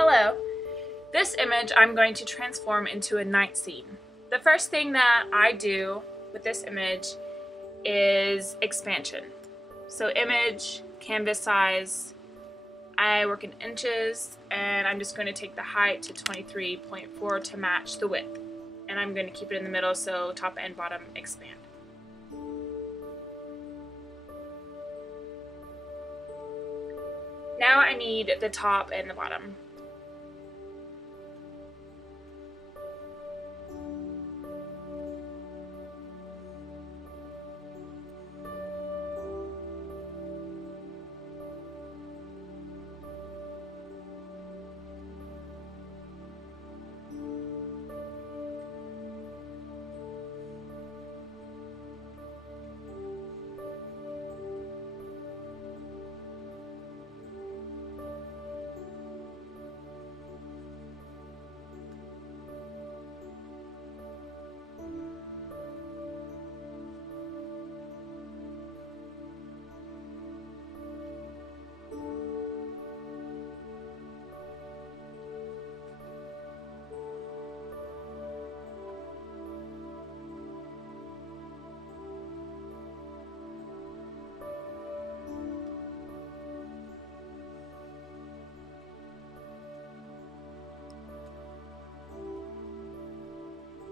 Hello. This image I'm going to transform into a night scene. The first thing that I do with this image is expansion. So image, canvas size, I work in inches, and I'm just going to take the height to 23.4 to match the width. And I'm going to keep it in the middle so top and bottom expand. Now I need the top and the bottom.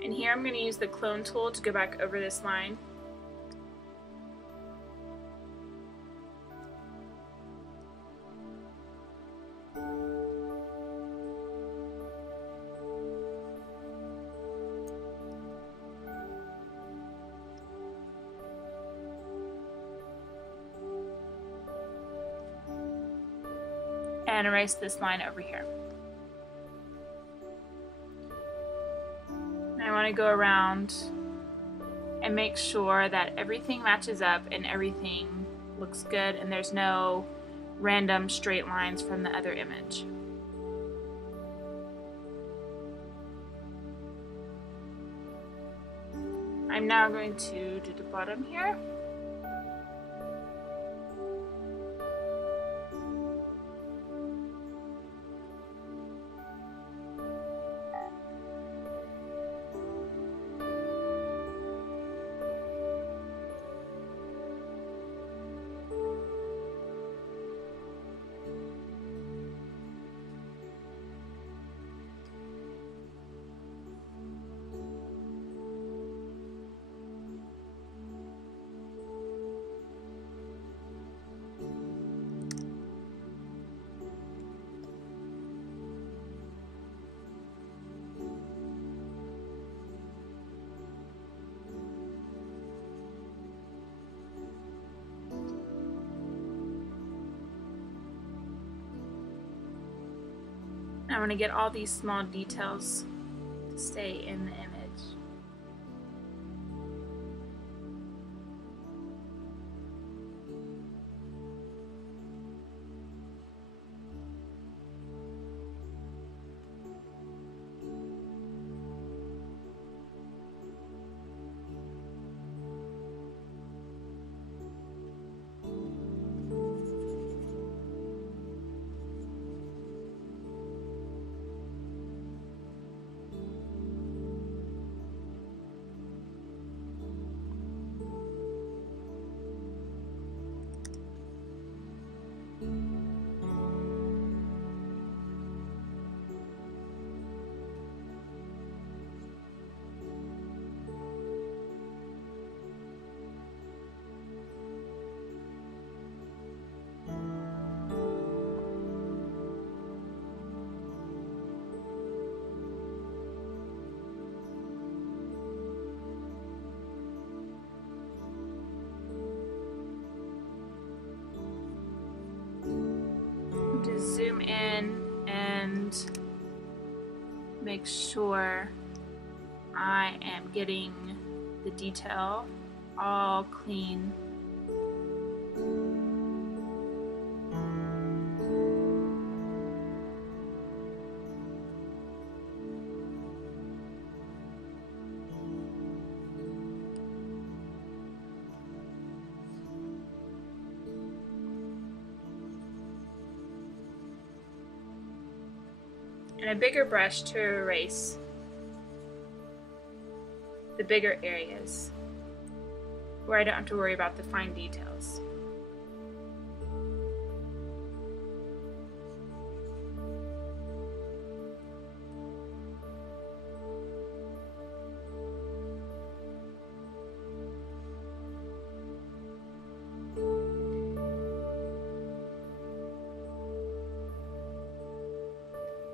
And here I'm going to use the clone tool to go back over this line. And erase this line over here. I want to go around and make sure that everything matches up and everything looks good and there's no random straight lines from the other image. I'm now going to do the bottom here. I want to get all these small details to stay in the image. To zoom in and make sure I am getting the detail all clean. and a bigger brush to erase the bigger areas where I don't have to worry about the fine details.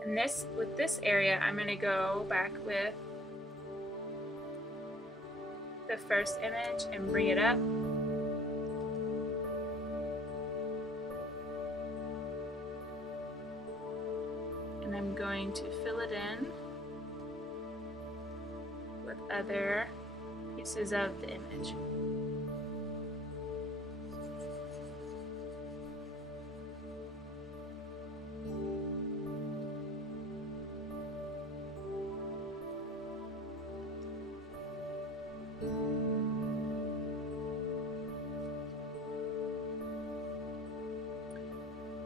And with this area, I'm going to go back with the first image and bring it up. And I'm going to fill it in with other pieces of the image.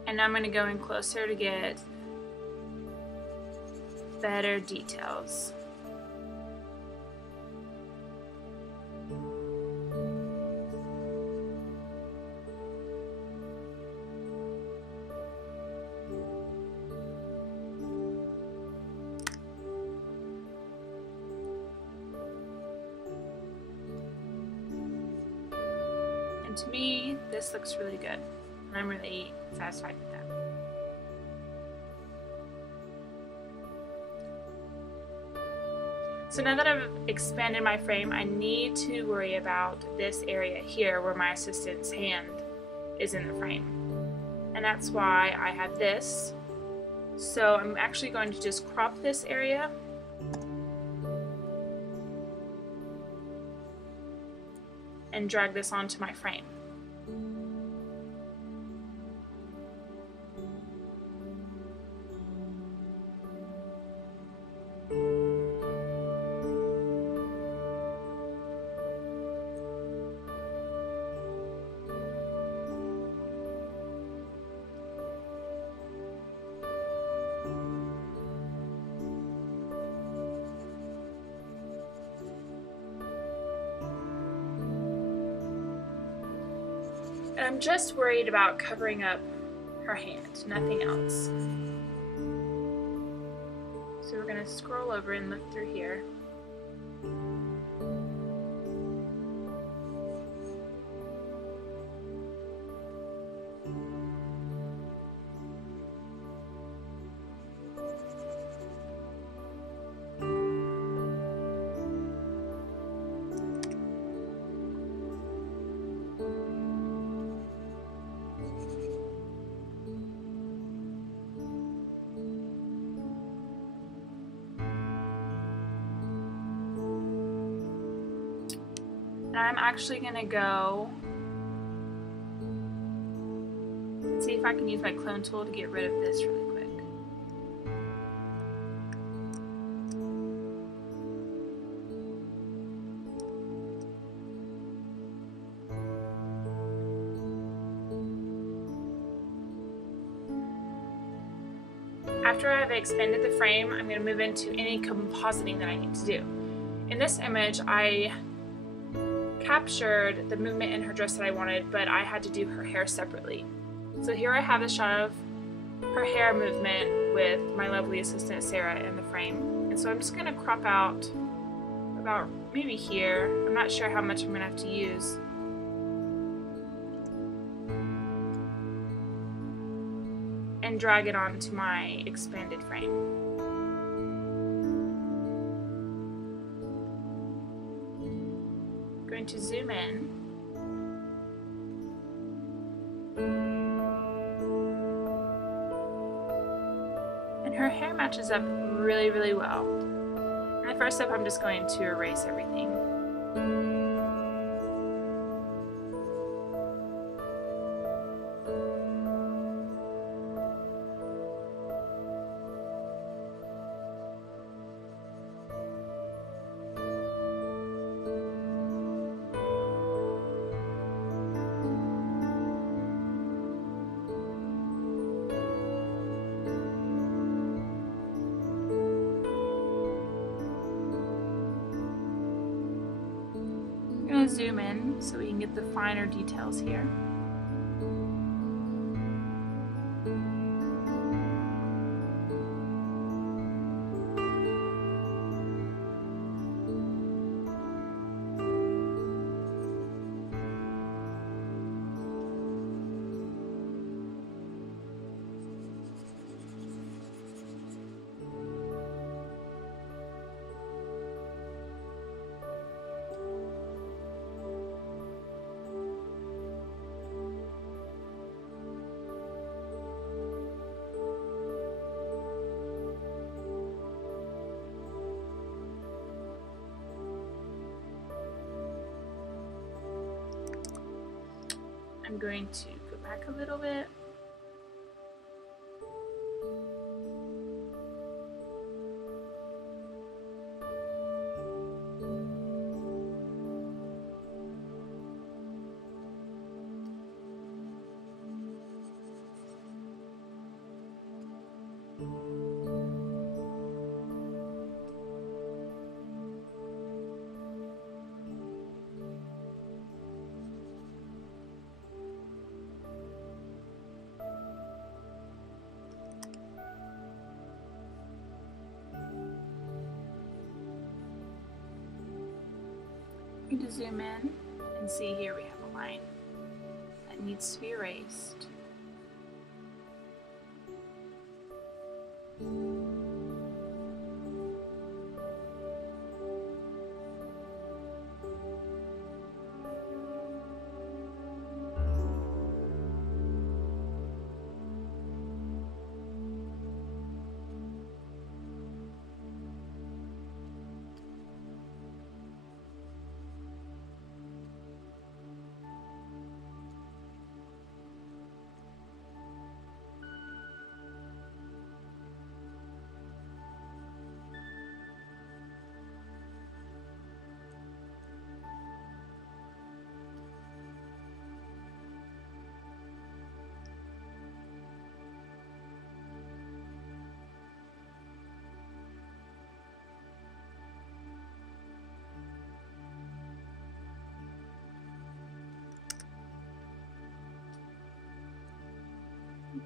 And I'm going to go in closer to get better details. And to me, this looks really good. I'm really satisfied with that. So now that I've expanded my frame, I need to worry about this area here where my assistant's hand is in the frame. And that's why I have this. So I'm actually going to just crop this area. And drag this onto my frame. And I'm just worried about covering up her hand, nothing else. So we're going to scroll over and look through here. I'm actually going to go and see if I can use my clone tool to get rid of this really quick. After I've expanded the frame, I'm going to move into any compositing that I need to do. In this image, I captured the movement in her dress that I wanted, but I had to do her hair separately. So here I have a shot of her hair movement with my lovely assistant Sarah in the frame. And so I'm just going to crop out about maybe here. I'm not sure how much I'm going to have to use. And drag it onto my expanded frame. Going to zoom in. And her hair matches up really, really well. And the first step, I'm just going to erase everything. to zoom in so we can get the finer details here. I'm going to go back a little bit. I'm going to zoom in and see here we have a line that needs to be erased.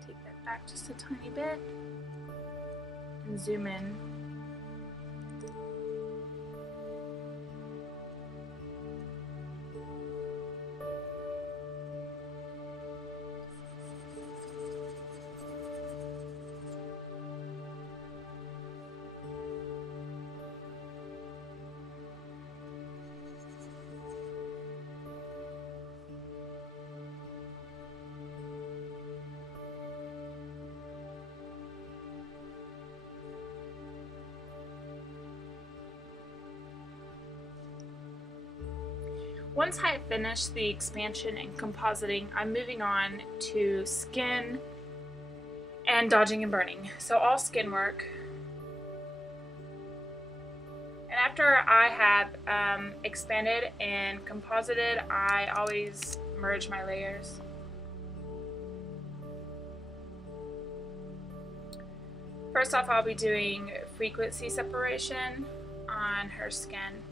Take that back just a tiny bit and zoom in. Once I finish the expansion and compositing, I'm moving on to skin and dodging and burning. So all skin work. And after I have expanded and composited, I always merge my layers. First off, I'll be doing frequency separation on her skin.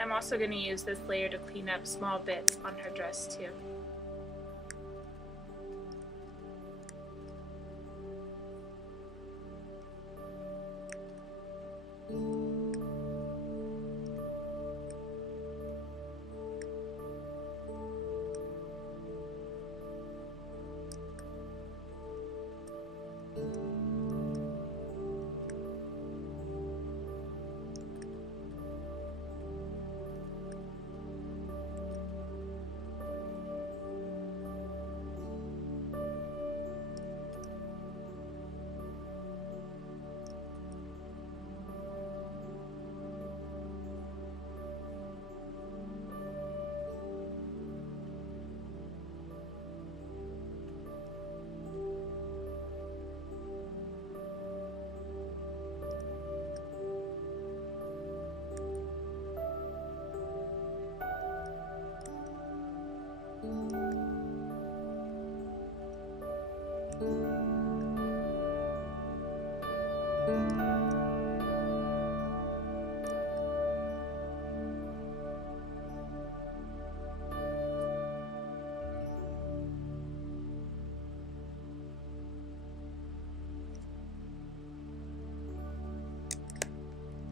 I'm also going to use this layer to clean up small bits on her dress too.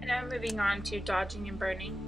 And now moving on to dodging and burning.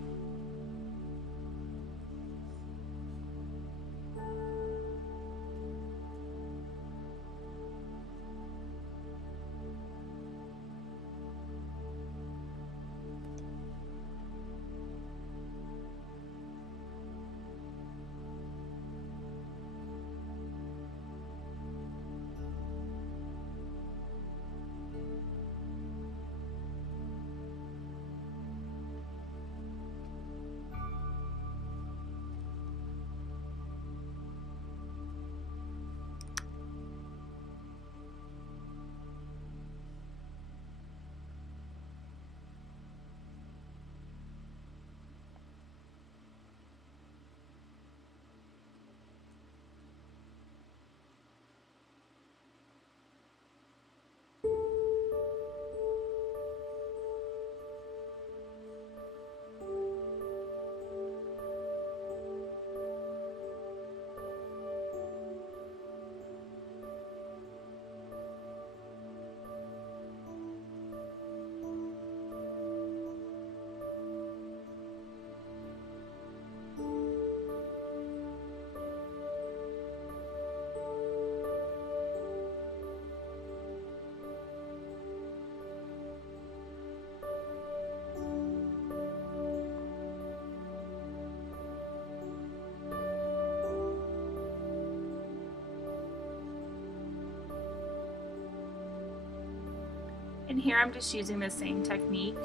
And here I'm just using the same technique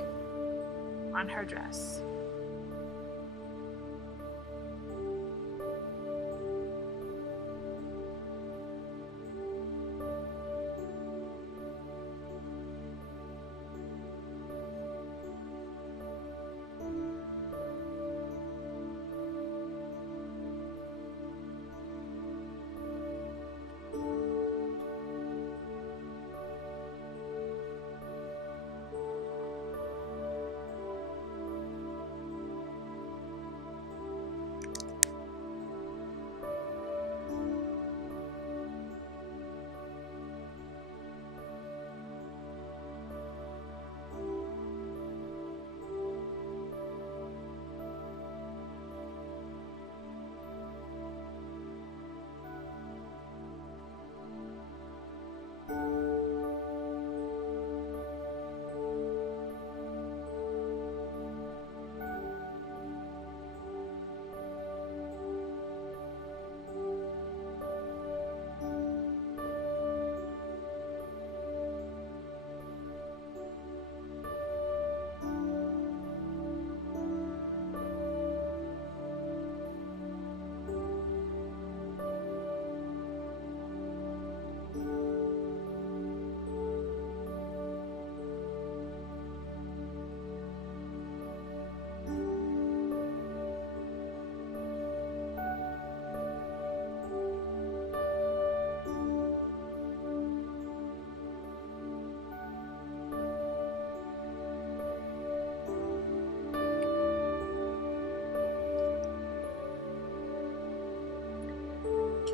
on her dress.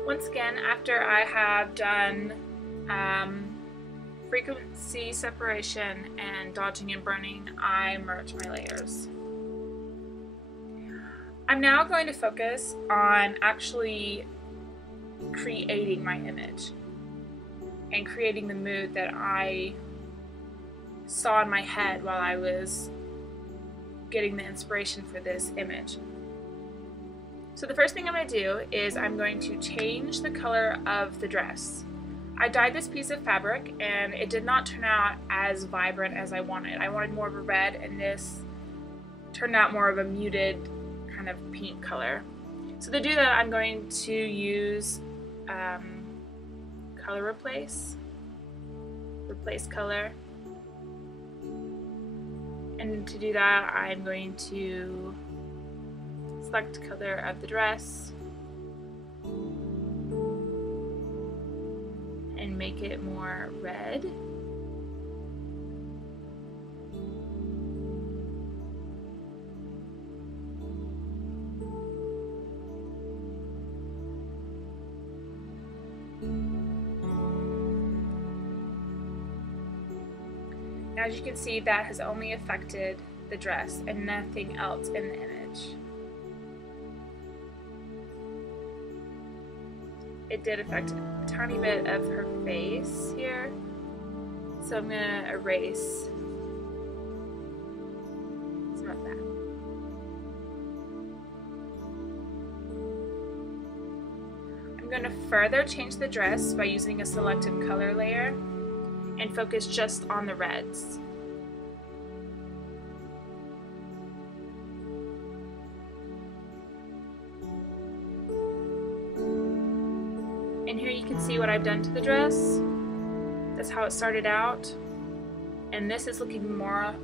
Once again, after I have done frequency separation and dodging and burning, I merge my layers. I'm now going to focus on actually creating my image and creating the mood that I saw in my head while I was getting the inspiration for this image. So the first thing I'm going to do is I'm going to change the color of the dress. I dyed this piece of fabric and it did not turn out as vibrant as I wanted. I wanted more of a red, and this turned out more of a muted kind of pink color. So to do that, I'm going to use color replace color. And to do that, I'm going to select color of the dress and make it more red. As you can see, that has only affected the dress and nothing else in the image. It did affect a tiny bit of her face here, so I'm going to erase some of that. I'm going to further change the dress by using a selective color layer and focus just on the reds. And here you can see what I've done to the dress. That's how it started out. And this is looking more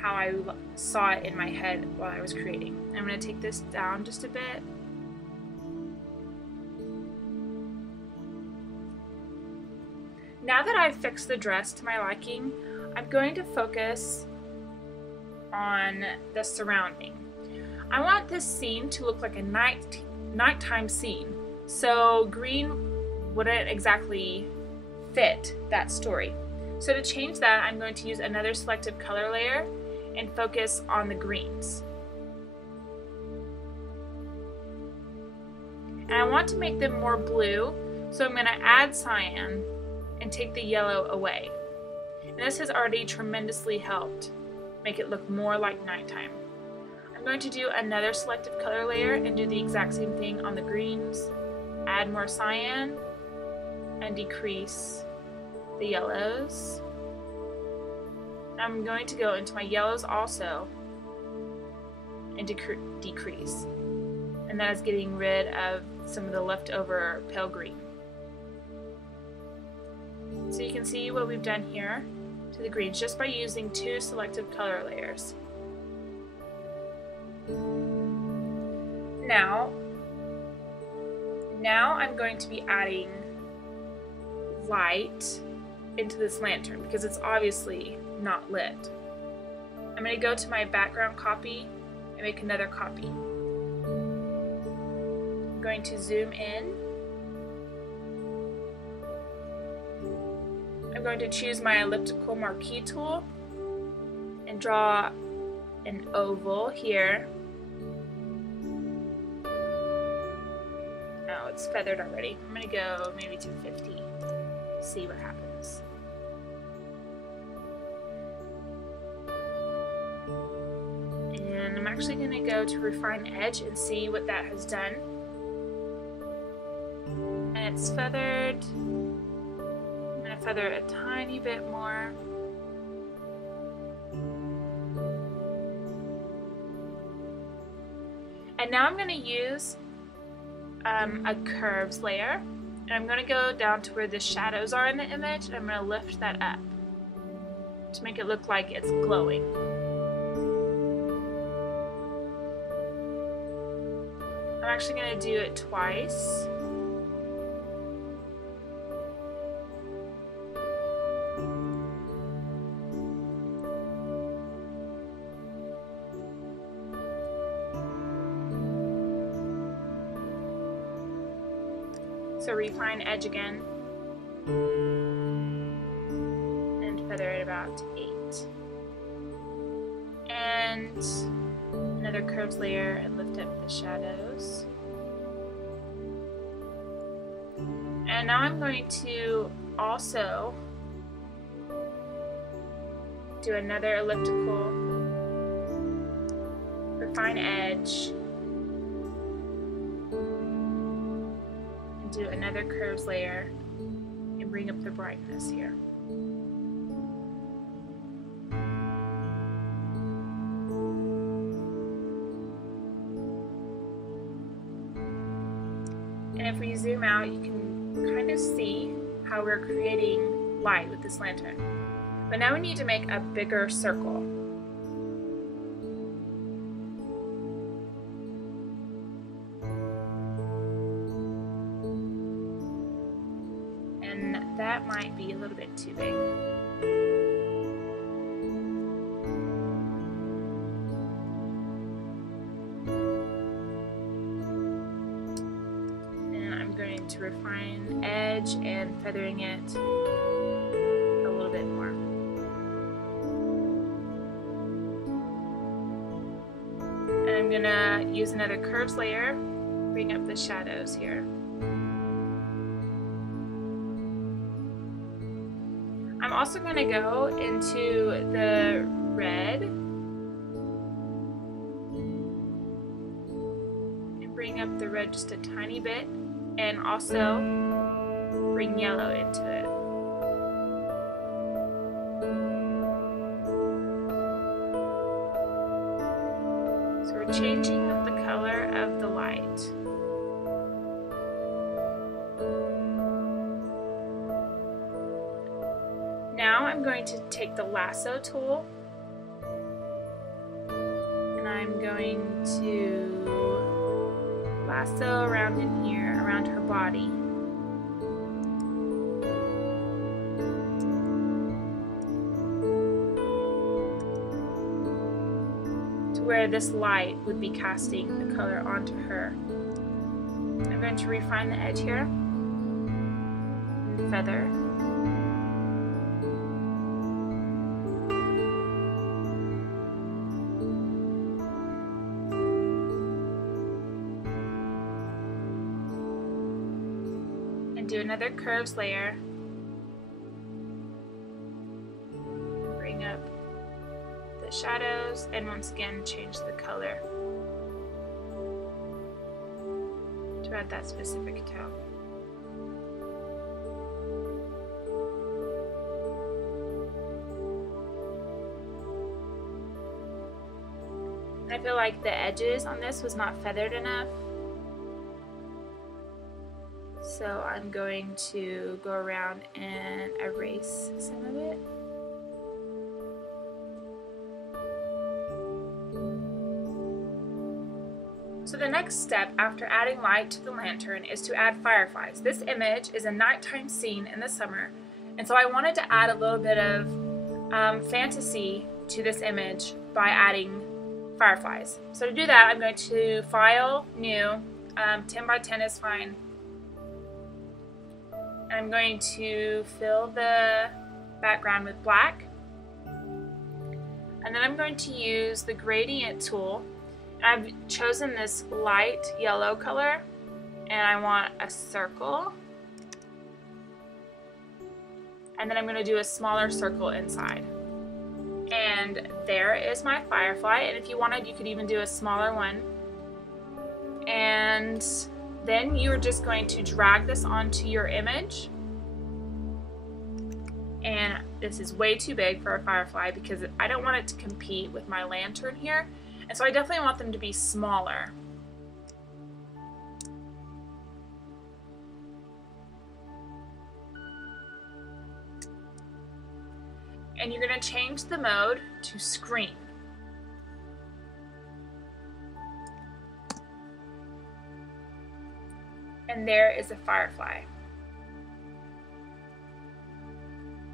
how I saw it in my head while I was creating. I'm going to take this down just a bit. Now that I've fixed the dress to my liking, I'm going to focus on the surrounding. I want this scene to look like a nighttime scene, so green wouldn't exactly fit that story. So to change that, I'm going to use another selective color layer and focus on the greens. And I want to make them more blue, so I'm going to add cyan and take the yellow away. And this has already tremendously helped make it look more like nighttime. I'm going to do another selective color layer and do the exact same thing on the greens, add more cyan, and decrease the yellows. I'm going to go into my yellows also and decrease. And that is getting rid of some of the leftover pale green. So you can see what we've done here to the greens just by using two selective color layers. Now I'm going to be adding light into this lantern because it's obviously not lit. I'm going to go to my background copy and make another copy. I'm going to zoom in. I'm going to choose my elliptical marquee tool and draw an oval here. Oh, it's feathered already. I'm going to go maybe to 50, see what happens. And I'm actually going to go to refine edge and see what that has done. And it's feathered. Feather a tiny bit more. And now I'm going to use a curves layer, and I'm going to go down to where the shadows are in the image, and I'm going to lift that up to make it look like it's glowing. I'm actually going to do it twice. So refine edge again and feather it about 8. And another curves layer and lift up the shadows. And now I'm going to also do another elliptical, refine edge, and do another curves layer and bring up the brightness here. And if we zoom out, you can kind of see how we're creating light with this lantern. But now we need to make a bigger circle. And that might be a little bit too big. To refine edge and feathering it a little bit more. And I'm gonna use another curves layer, bring up the shadows here. I'm also gonna go into the red and bring up the red just a tiny bit. And also bring yellow into it. So we're changing up the color of the light. Now I'm going to take the lasso tool and I'm going to lasso around in here, around her body. To where this light would be casting the color onto her. I'm going to refine the edge here and feather. Do another curves layer, bring up the shadows, and once again change the color to add that specific tone. I feel like the edges on this was not feathered enough. So I'm going to go around and erase some of it. So the next step after adding light to the lantern is to add fireflies. This image is a nighttime scene in the summer, and so I wanted to add a little bit of fantasy to this image by adding fireflies. So to do that, I'm going to File, New, 10 by 10 is fine. I'm going to fill the background with black, and then I'm going to use the gradient tool. I've chosen this light yellow color, and I want a circle, and then I'm going to do a smaller circle inside. And there is my firefly, and if you wanted, you could even do a smaller one. And then you're just going to drag this onto your image. And this is way too big for a firefly because I don't want it to compete with my lantern here. And so I definitely want them to be smaller. And you're going to change the mode to screen. And there is a firefly.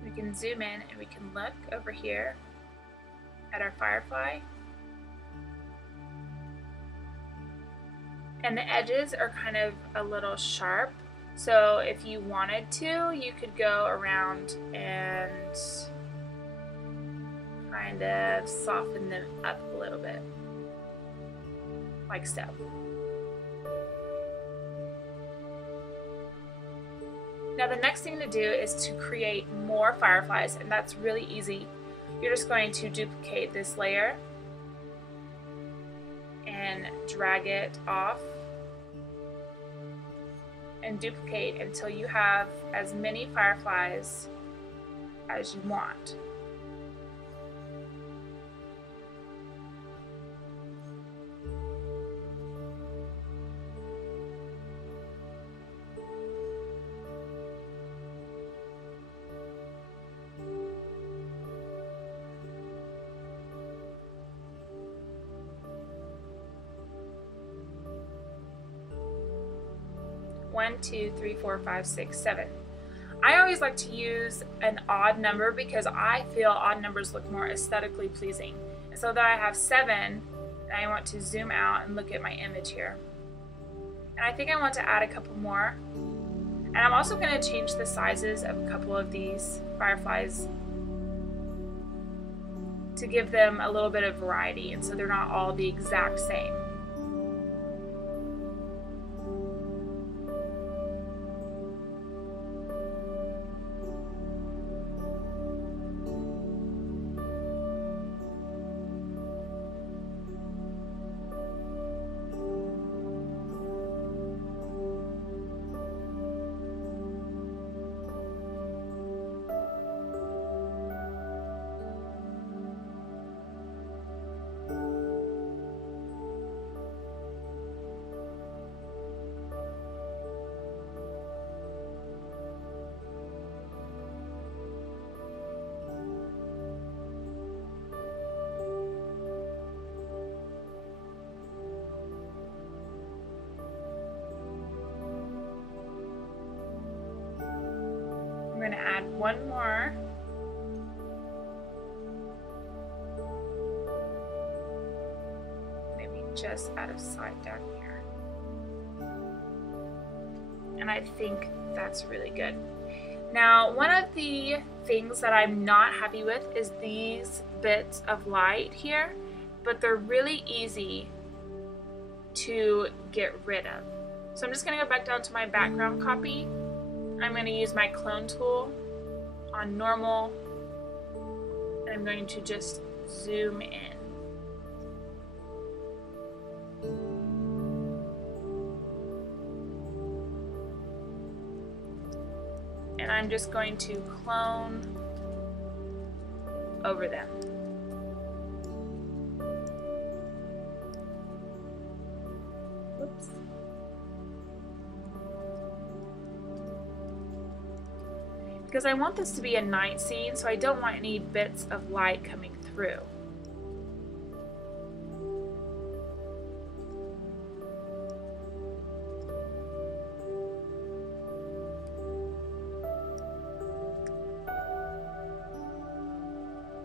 We can zoom in and we can look over here at our firefly. And the edges are kind of a little sharp, So if you wanted to, you could go around and kind of soften them up a little bit, like so. Now the next thing to do is to create more fireflies, and that's really easy. You're just going to duplicate this layer and drag it off and duplicate until you have as many fireflies as you want. One, two, three, four, five, six, seven. I always like to use an odd number because I feel odd numbers look more aesthetically pleasing. And so that I have 7, and I want to zoom out and look at my image here. And I think I want to add a couple more. And I'm also going to change the sizes of a couple of these fireflies to give them a little bit of variety, and so they're not all the exact same. I'm going to add one more. Maybe just out of sight down here. And I think that's really good. Now, one of the things that I'm not happy with is these bits of light here, but they're really easy to get rid of. So I'm just going to go back down to my background copy. I'm going to use my clone tool on normal, and I'm going to just zoom in. And I'm just going to clone over them. Whoops. Because I want this to be a night scene, so I don't want any bits of light coming through.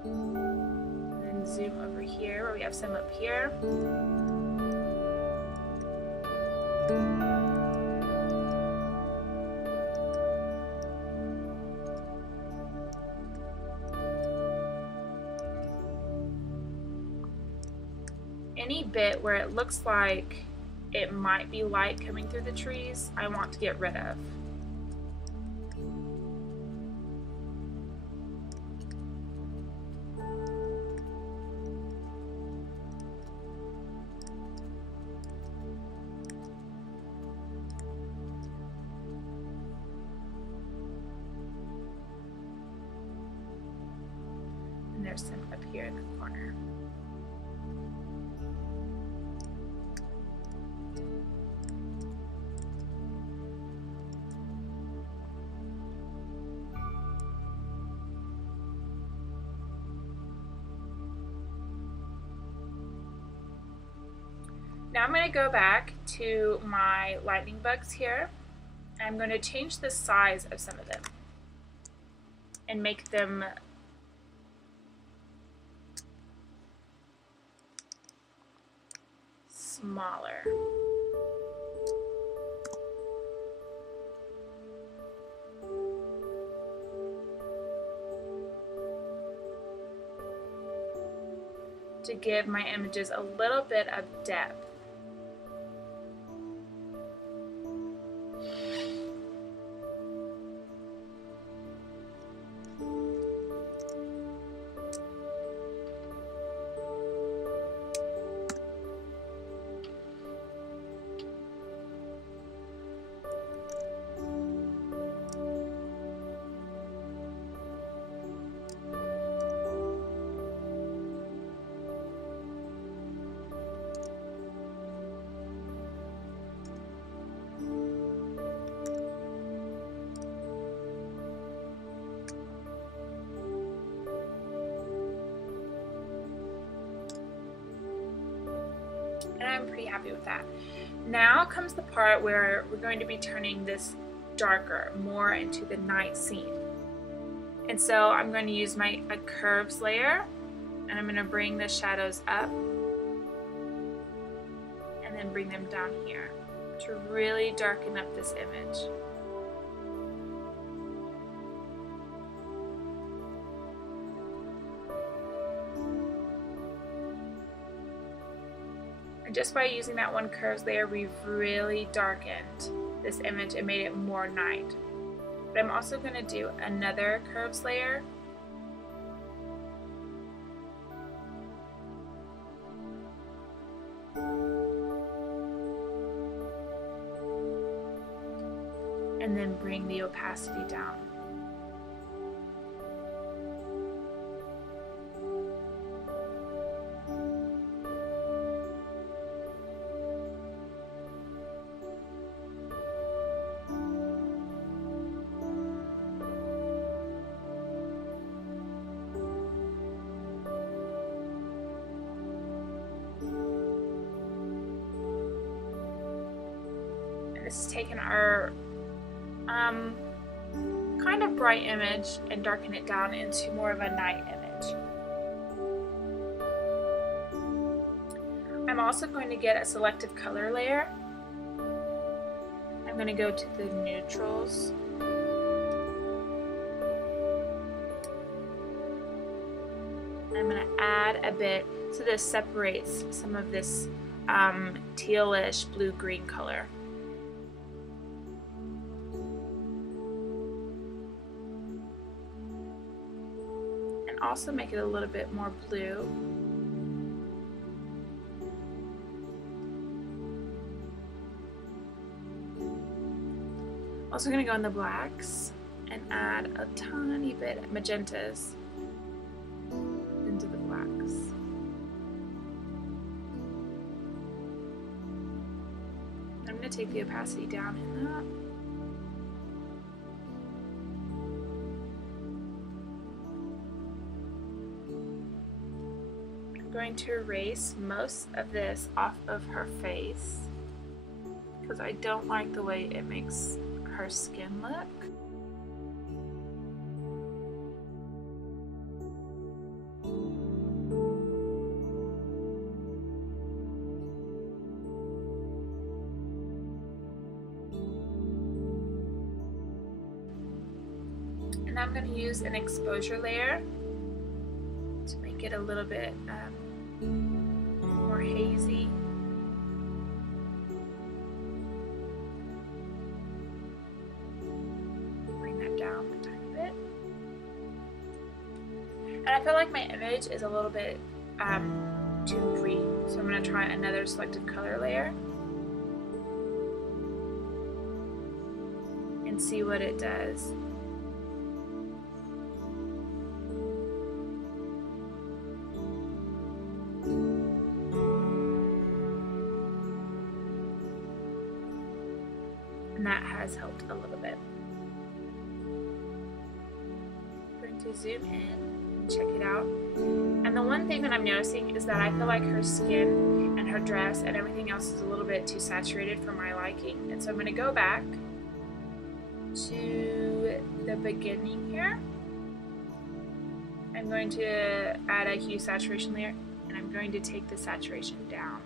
And then zoom over here where we have some up here. Any bit where it looks like it might be light coming through the trees, I want to get rid of. And there's some up here in the corner. Now I'm going to go back to my lightning bugs here. I'm going to change the size of some of them and make them smaller. to give my images a little bit of depth. And I'm pretty happy with that. Now comes the part where we're going to be turning this darker, more into the night scene. And so I'm going to use a curves layer, and I'm going to bring the shadows up and then bring them down here to really darken up this image. Just by using that one curves layer, we've really darkened this image and made it more night. But I'm also going to do another curves layer. And then bring the opacity down. This is taking our kind of bright image and darken it down into more of a night image. I'm also going to get a selective color layer. I'm going to go to the neutrals. I'm going to add a bit so this separates some of this tealish blue-green color. Also make it a little bit more blue. Also going to go in the blacks and add a tiny bit of magentas into the blacks. I'm going to take the opacity down in that. Going to erase most of this off of her face because I don't like the way it makes her skin look. And I'm going to use an exposure layer to make it a little bit more hazy. Bring that down a tiny bit. And I feel like my image is a little bit too green, so I'm going to try another selective color layer and see what it does. And that has helped a little bit. I'm going to zoom in and check it out. And the one thing that I'm noticing is that I feel like her skin and her dress and everything else is a little bit too saturated for my liking. And so I'm going to go back to the beginning here. I'm going to add a hue saturation layer, and I'm going to take the saturation down.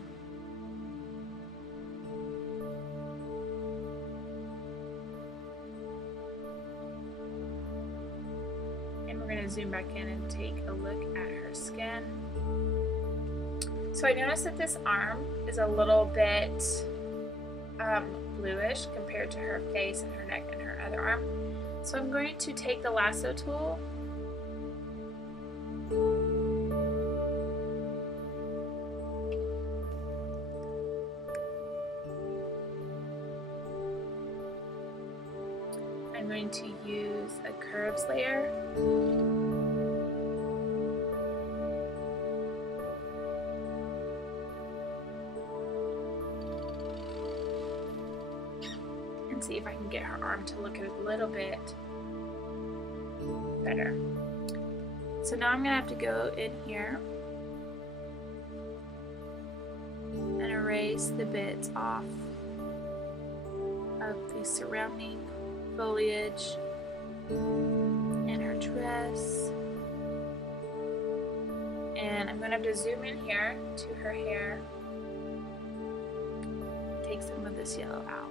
And we're going to zoom back in and take a look at her skin. So I noticed that this arm is a little bit bluish compared to her face and her neck and her other arm. So I'm going to take the lasso tool I'm going to use a curves layer. And see if I can get her arm to look a little bit better. So now I'm going to have to go in here and erase the bits off of the surrounding foliage and her dress. And I'm going to have to zoom in here to her hair, take some of this yellow out.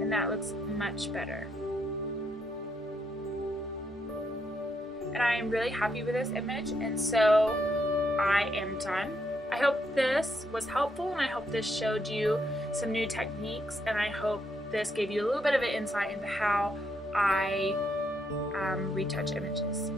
And that looks much better. And I am really happy with this image, and so I am done. I hope this was helpful, and I hope this showed you some new techniques, and I hope this gave you a little bit of an insight into how I retouch images.